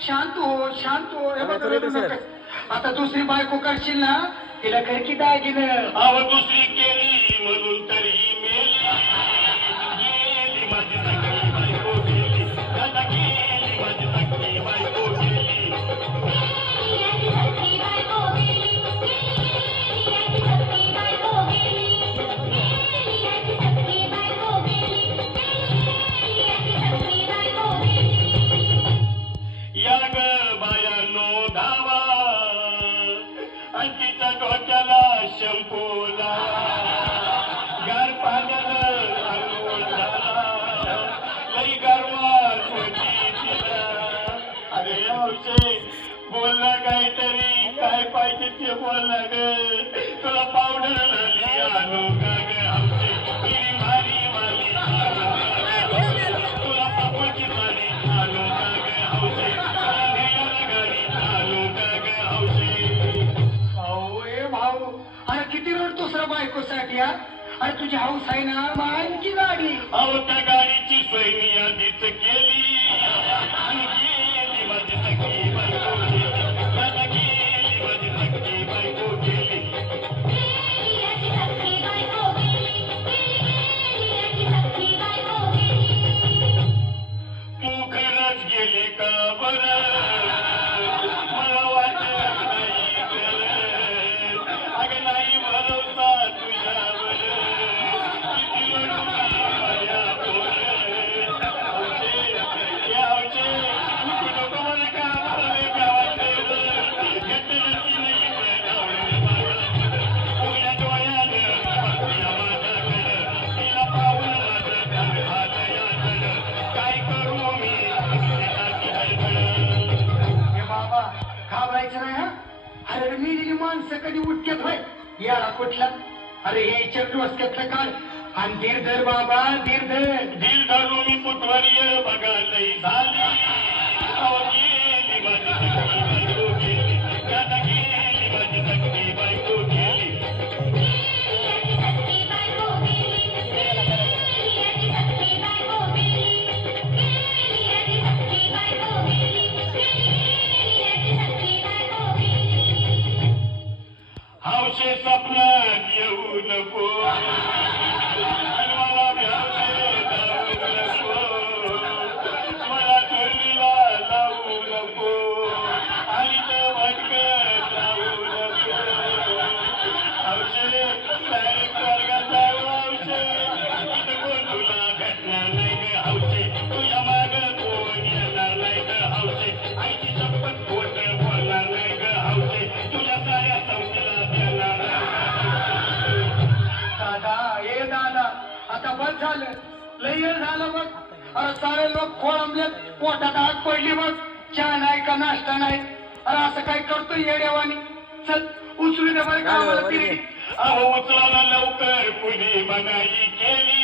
शांत हो शांत हो. हे बघ, रडू नकोस. आता दुसरी बायको करशील ना तिला खरकी दागिनं. अव दुसरी केली म्हणून तरी मेली गेली माझी सगळी बायको गेली दादा गेली माझी सगळी बायको गेली या ग बायानो धावा अंकीच्या डोक्याला शंपू लावा गार पाण्यानं आंघोळ झाला लई गारवास होती तिला अरे हौशे बोलला काहीतरी काय पाहिजे ते बोलला ग तुला पावडर लाली आणू का ग हौशे तिरी मारी मारी आणू का ग तुला पापची मारी आणू का ग हौशे तुला नेयाला गाडी आणू का ग हौशे भाऊ ए भाऊ, अरे किती रडतोस रे बायकोसाठी हा. अरे तुझी हाऊस आहे ना मग आणखी गाडी. अहो त्या गाडीची सोय मी आधीच केली आणि गेली माझी सगळी बायको गेली दादा गेली माझी सगळी बायको गेली तू खरंच गेली का बरं मला वाटत नाही खरं अगं नाही भरोसा तुझ्यावर किती रडू मी माझ्या पोरं हौशे या हौशे तू नको मला का मला वेगळा वाटतं गटरची नाही आवडलं माझ्याकडं उघड्या डोळ्यानं बघूया माझ्याकडं तिला पाहून माझं घर आलं याकडं काय करू मी त्याची गडबड हे बाबा घाबरायचं नाही हा. अरे मेलेली माणसं कधी उठक्यात होय याला कुठला. अरे यायच्या डोसक्यातलं काढ आणि धीर धर बाबा धीर धर. दिल धरू मी पुटवरी बघा लई झाली अहो गेली माझी सगळी बायको गेली दादा गेली माझी सगळी बायको गेली हौशे स्वप्नात येऊ नको आणि मला भ्यावशे जाऊ नको मला चोरीला लावू नको आणि तर भटकत राहू नको हौशे डायरेक्ट वर्गात जाऊ हौशे इथं कोण तुला भेटणार नाही ग हौशे तुझ्या माग कोण येणार नाही ग हौशे आईची शपथ खोट बोलणार नाही ग हौशे तुझ्या साऱ्या संस्थेला देणार नाही दादा ए दादा आता बस झालं लय वेळ झालं बघ. अरे सारे लोक खोळंबलेत पोटात आग पडली बघ. चहा नाही का नाश्ता नाही. अरे असं काय करतोय येड्यावानी. चल उचलू दे बरं का आम्हाला तिरडी. अहो उचलाला लवकर कुणी मनाई केली